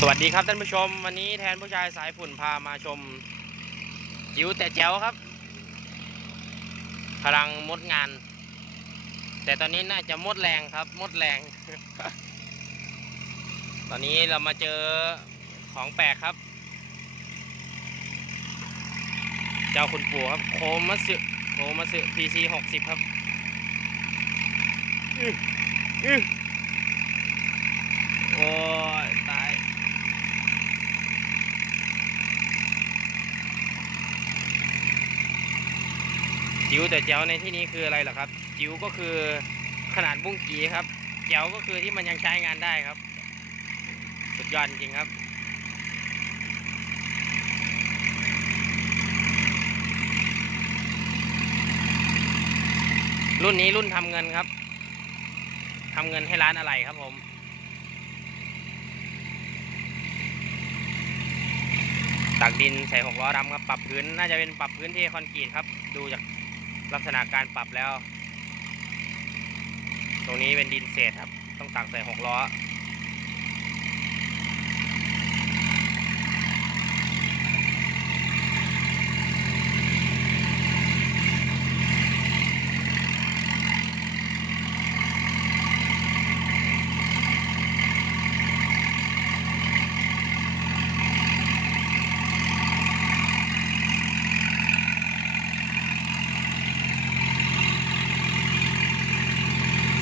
สวัสดีครับท่านผู้ชม วันนี้แทนผู้ชายสายฝุ่นพามาชมจิ๋วแต่แจ๋วครับพลังมดงาน แต่ตอนนี้น่าจะมดแรงครับมดแรง ตอนนี้เรามาเจอของแปลกครับ เจ้าคุณปู่ครับ โคมัสึโคมัสึ PC หกสิบครับอืออือโอ้ยตาย จิ๋วแต่แจ๋วในที่นี้คืออะไรเหรอครับ จิ๋วก็คือขนาดบุ้งกีครับแจ๋วก็คือที่มันยังใช้งานได้ครับ สุดยอดจริงครับรุ่นนี้รุ่นทำเงินครับทำเงินให้ร้านอะไรครับผม ตักดินใส่หกล้อดำครับ ปรับพื้น น่าจะเป็นปรับพื้นที่คอนกรีตครับ ดูจาก ลักษณะการปรับแล้ว ตรงนี้เป็นดินเศษครับ ต้องตักใส่หกล้อ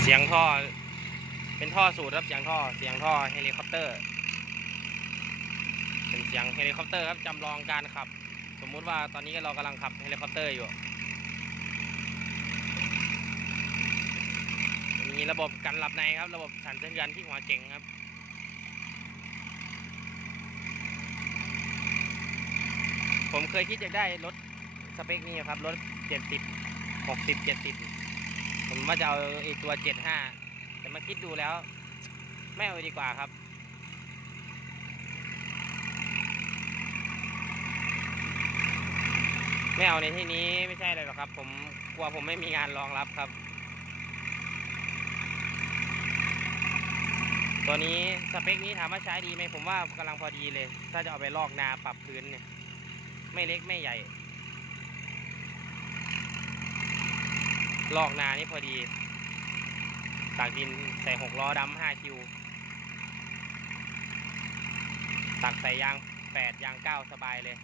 เสียงท่อ เป็นท่อสูดครับเสียงท่อ เสียงท่อเฮลิคอปเตอร์ เป็นเสียงเฮลิคอปเตอร์ครับจำลองการขับ สมมุติว่าตอนนี้เรากำลังขับเฮลิคอปเตอร์อยู่ มีระบบกันหลับในครับ ระบบสั่นสะเทือนที่หัวเก่งครับผมเคยคิดจะได้รถสเปคนี้ยครับ รถเจ็ดสิบหกสิบเจ็ดสิบ ผมว่าจะเอาไอ้ตัวเจ็ดห้าแต่มาคิดดูแล้ว ไม่เอาดีกว่าครับ ไม่เอาในที่นี้ไม่ใช่เลยหรอกครับ ผมกลัวผมไม่มีงานรองรับครับ ตัวนี้สเปคนี้ถามว่าใช้ดีไหมผมว่ากำลังพอดีเลย ถ้าจะเอาไปลอกนาปรับพื้นเนี่ย ไม่เล็กไม่ใหญ่ ลอกนานี่พอดีตากดินใส่หกล้อดำห้าคิวตักใส่ยางแปดยางเก้าสบายเลย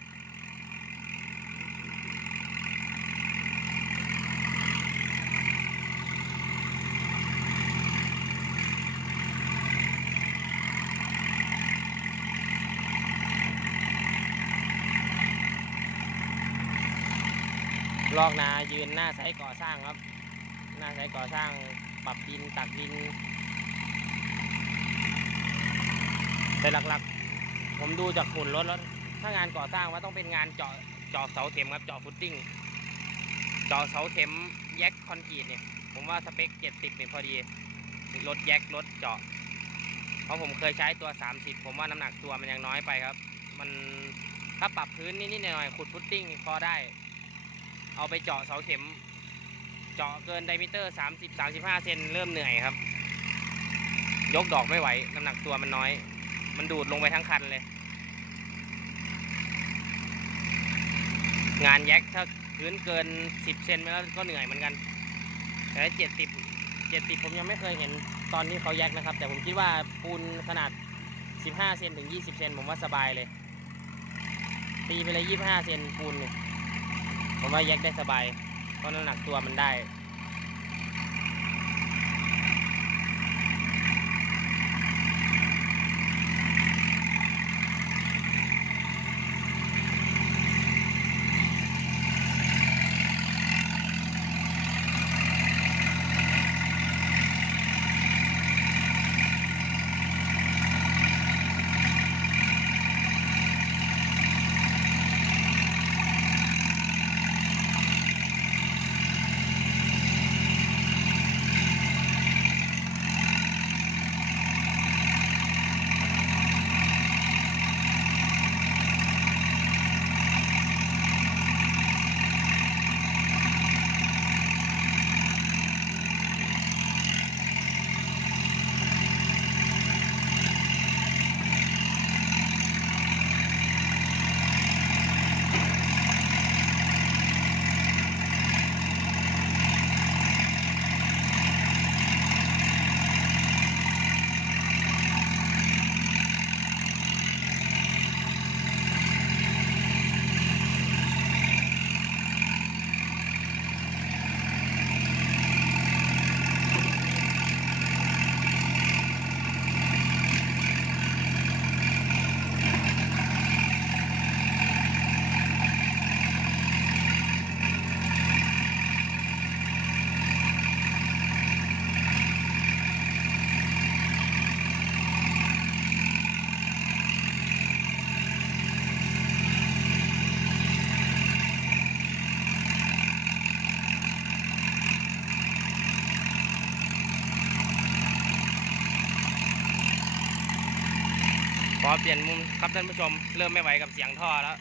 ลอกนายืนหน้าไซต์ก่อสร้างครับ หน้าไซต์ก่อสร้างปรับดินตักดิน แต่หลักๆ ผมดูจากหุ่นรถแล้วถ้างานก่อสร้างว่าต้องเป็นงานเจาะเจาะเสาเข็มครับเจาะฟุตติ้งเจาะเสาเข็มแยกคอนกรีตเนี่ย ผมว่าสเปคเจ็ดสิบเนี่ยพอดีรถแยกรถเจาะเพราะผมเคยใช้ตัว 30 ผมว่าน้ำหนักตัวมันยังน้อยไปครับ มันถ้าปรับพื้นนิดๆหน่อยๆขุดฟุตติ้งพอได้ เอาไปเจาะเสาเข็ม เจาะเกินไดมิเตอร์ 30 35 เซนเริ่มเหนื่อยครับ ยกดอกไม่ไหว น้ำหนักตัวมันน้อย มันดูดลงไปทั้งคันเลย งานแยกถ้าพื้นเกิน 10 เซนไปแล้วก็เหนื่อยเหมือนกัน แต่เจ็ดสิบเจ็ดสิบผมยังไม่เคยเห็นตอนที่เขาแยกนะครับ แต่ผมคิดว่าปูนขนาด 15 เซนถึง 20 เซนผมว่าสบายเลย ตีไปเลย 25 เซนปูนเนี่ย ผมว่าแยกได้สบาย เพราะน้ำหนักตัวมันได้ อเปลี่ยนมุมครับท่านผู้ชม เริ่มไม่ไหวกับเสียงท่อแล้ว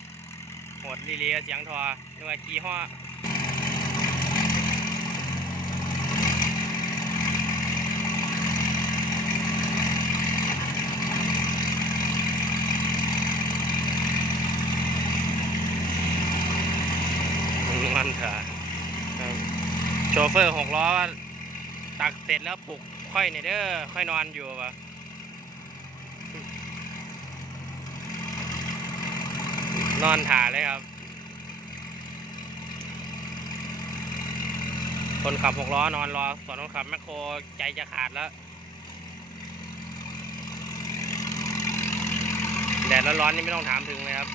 โหดลีลีกับเสียงท่อนึกว่าขี่ห้อมันเถอะครับโชเฟอร์หกล้อตักเสร็จแล้วปลุกค่อยเนี่อยเด้อค่อยนอนอยู่วะ นอนถ่าเลยครับ คนขับหกล้อนอนรอส่วนคนขับแมคโครใจจะขาดแล้วแดดร้อนๆนี่ไม่ต้องถามถึงเลยครับ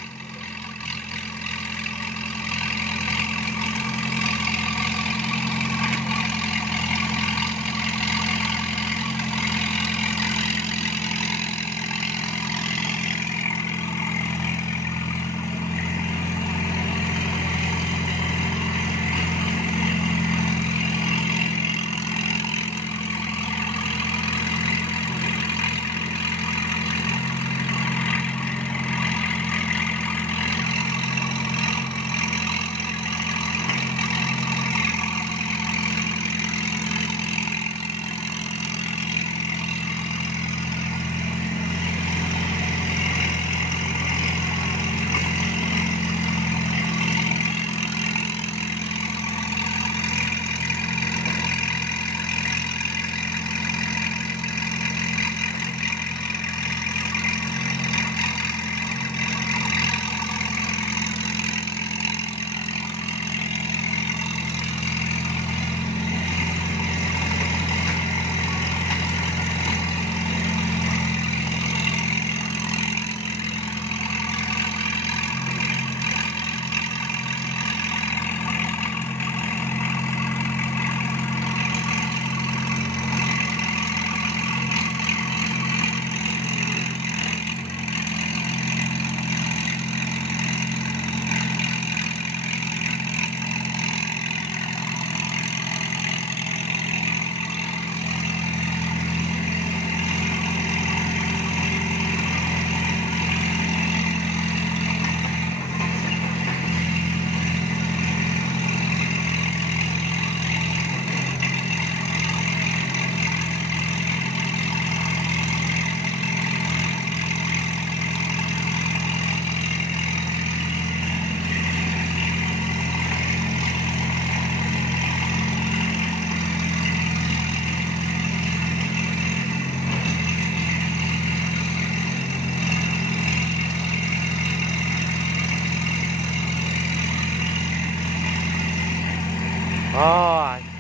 อ๋อ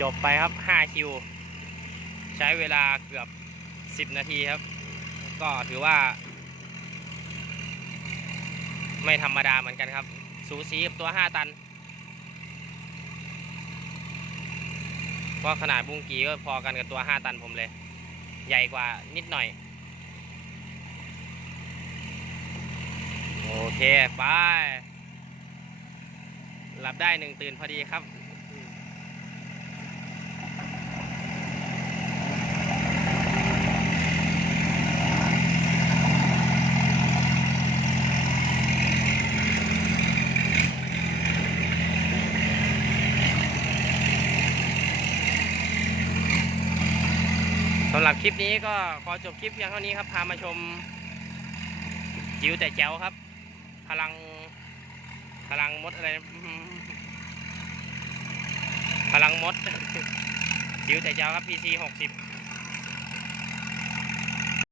จบไปครับ 5 คิว ใช้เวลาเกือบ 10 นาทีครับ ก็ถือว่า ไม่ธรรมดาเหมือนกันครับ สูสีกับตัว 5 ตันเพราะขนาดบุ้งกีก็พอกันกับตัว 5 ตันผมเลย ใหญ่กว่านิดหน่อย โอเค ไป หลับได้หนึ่งตื่นพอดีครับ สำหรับคลิปนี้ก็ขอจบคลิปเพียงเท่านี้ครับ พามาชม จิ๋วแต่แจ๋วครับ พลัง พลังมดอะไร พลังมด จิ๋วแต่แจ๋วครับ PC 60